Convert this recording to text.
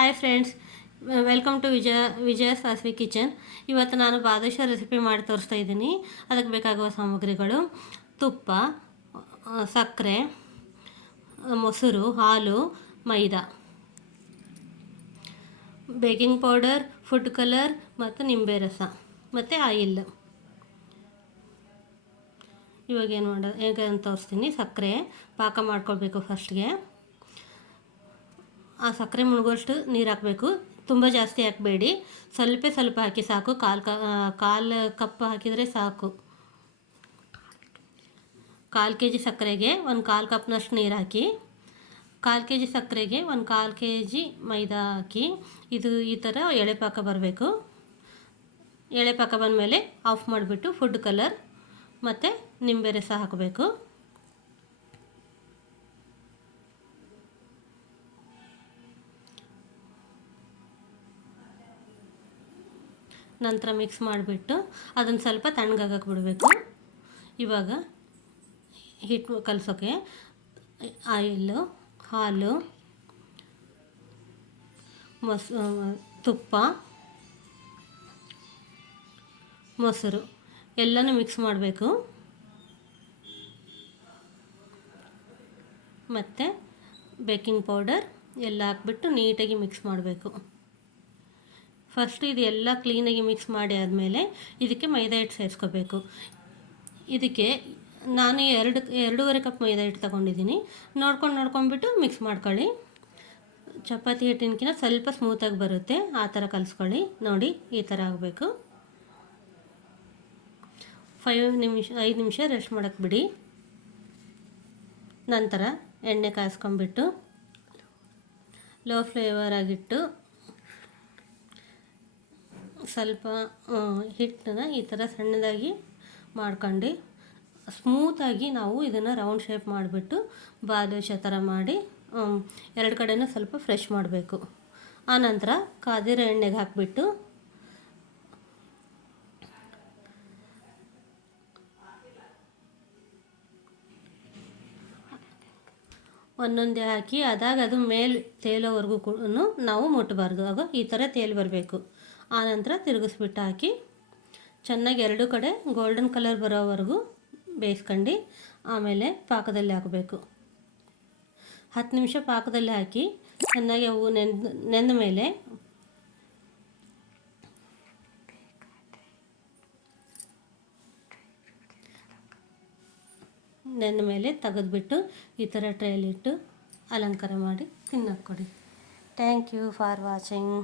Hi friends, welcome to ವಿಜಯ ಸಾಸ್ವಿ kitchen. ಇವತ್ತು ನಾನು ಬಾದುಷಾ ರೆಸಿಪಿ ಮಾಡಿ ತೋರಿಸ್ತಾ ಇದ್ದೀನಿ. ಅದಕ್ಕೆ ಬೇಕಾಗುವ ಸಾಮಗ್ರಿಗಳು: ತುಪ್ಪ, ಸಕ್ಕರೆ, ಮೊಸರು, ಹಾಲು, ಮೈದಾ, ಬೇಕಿಂಗ್ ಪೌಡರ್, ಫುಡ್ ಕಲರ್ ಮತ್ತು ನಿಂಬೆ ರಸ ಮತ್ತು ಆಯಿಲ್. ಇವಾಗ ಏನು ಮಾಡೋದು ಹೇಗೆ ಅಂತ ತೋರಿಸ್ತೀನಿ. ಸಕ್ಕರೆ ಪಾಕ ಮಾಡ್ಕೊಳ್ಬೇಕು. ಫಸ್ಟ್ಗೆ ಆ ಸಕ್ಕರೆ ಮುಳುಗೋಷ್ಟು ನೀರು ಹಾಕಬೇಕು. ತುಂಬ ಜಾಸ್ತಿ ಹಾಕಬೇಡಿ, ಸ್ವಲ್ಪ ಹಾಕಿ ಸಾಕು. ಕಾಲು ಕಪ್ ಹಾಕಿದರೆ ಸಾಕು. 1/4 kg ಸಕ್ಕರೆಗೆ 1/4 ಕಪ್ನಷ್ಟು ನೀರು ಹಾಕಿ. 1/4 kg ಸಕ್ಕರೆಗೆ 1/4 kg ಮೈದಾ ಹಾಕಿ. ಇದು ಈ ಥರ ಎಳೆ ಪಾಕ ಬರಬೇಕು. ಎಳೆ ಪಾಕ ಬಂದಮೇಲೆ ಆಫ್ ಮಾಡಿಬಿಟ್ಟು ಫುಡ್ ಕಲರ್ ಮತ್ತು ನಿಂಬೆ ರಸ ಹಾಕಬೇಕು. ನಂತರ ಮಿಕ್ಸ್ ಮಾಡಿಬಿಟ್ಟು ಅದನ್ನು ಸ್ವಲ್ಪ ತಣ್ಣಗಾಗಕ್ಕೆ ಬಿಡಬೇಕು. ಇವಾಗ ಹಿಟ್ಟು ಕಲಸೋಕ್ಕೆ ಆಯಿಲು, ಹಾಲು, ತುಪ್ಪ, ಮೊಸರು ಎಲ್ಲನೂ ಮಿಕ್ಸ್ ಮಾಡಬೇಕು. ಮತ್ತು ಬೇಕಿಂಗ್ ಪೌಡರ್ ಎಲ್ಲ ಹಾಕ್ಬಿಟ್ಟು ನೀಟಾಗಿ ಮಿಕ್ಸ್ ಮಾಡಬೇಕು. ಫಸ್ಟ್ ಇದೆಲ್ಲ ಕ್ಲೀನಾಗಿ ಮಿಕ್ಸ್ ಮಾಡಿ ಆದಮೇಲೆ ಇದಕ್ಕೆ ಮೈದಾ ಹಿಟ್ಟು ಸೇರಿಸ್ಕೋಬೇಕು. ಇದಕ್ಕೆ ನಾನು 2.5 ಕಪ್ ಮೈದಾ ಹಿಟ್ಟು ತೊಗೊಂಡಿದ್ದೀನಿ. ನೋಡ್ಕೊಂಡ್ಬಿಟ್ಟು ಮಿಕ್ಸ್ ಮಾಡ್ಕೊಳ್ಳಿ. ಚಪಾತಿ ಹಿಟ್ಟಿನಕಿಂತ ಸ್ವಲ್ಪ ಸ್ಮೂತಾಗಿ ಬರುತ್ತೆ, ಆ ಥರ ಕಲಿಸ್ಕೊಳ್ಳಿ. ನೋಡಿ, ಈ ಥರ ಆಗಬೇಕು. 5 ನಿಮಿಷ ರೆಸ್ಟ್ ಮಾಡೋಕ್ಕೆ ಬಿಡಿ. ನಂತರ ಎಣ್ಣೆ ಕಾಯಿಸ್ಕೊಂಬಿಟ್ಟು ಲೋ ಫ್ಲೇವರ್ ಆಗಿಟ್ಟು ಸ್ವಲ್ಪ ಹಿಟ್ಟನ್ನ ಈ ಥರ ಸಣ್ಣದಾಗಿ ಮಾಡ್ಕೊಂಡು ಸ್ಮೂತಾಗಿ ನಾವು ಇದನ್ನು ರೌಂಡ್ ಶೇಪ್ ಮಾಡಿಬಿಟ್ಟು ಬಾದುಷಾ ಥರ ಮಾಡಿ 2 ಕಡೆನೂ ಸ್ವಲ್ಪ ಫ್ರೆಶ್ ಮಾಡಬೇಕು. ಆನಂತರ ಕಾದಿರೋ ಎಣ್ಣೆಗೆ ಹಾಕಿಬಿಟ್ಟು ಒಂದೊಂದೇ ಹಾಕಿ ಅದು ಮೇಲೆ ತೇಲೋವರೆಗೂ ನಾವು ಮುಟ್ಟಬಾರ್ದು. ಆಗ ಈ ಥರ ತೇಲಿ ಬರಬೇಕು. ಆನಂತರ ತಿರುಗಿಸ್ಬಿಟ್ಟು ಹಾಕಿ ಚೆನ್ನಾಗಿ 2 ಕಡೆ ಗೋಲ್ಡನ್ ಕಲರ್ ಬರೋವರೆಗೂ ಬೇಯಿಸ್ಕೊಂಡು ಆಮೇಲೆ ಪಾಕದಲ್ಲಿ ಹಾಕಬೇಕು. 10 ನಿಮಿಷ ಪಾಕದಲ್ಲಿ ಹಾಕಿ ಚೆನ್ನಾಗಿ ಅವು ನೆಂದ ಮೇಲೆ ತೆಗೆದುಬಿಟ್ಟು ಈ ಥರ ಟ್ರೇಲಿಟ್ಟು ಅಲಂಕಾರ ಮಾಡಿ ತಿನ್ನಕ್ಕೆ ಕೊಡಿ. Thank you for watching.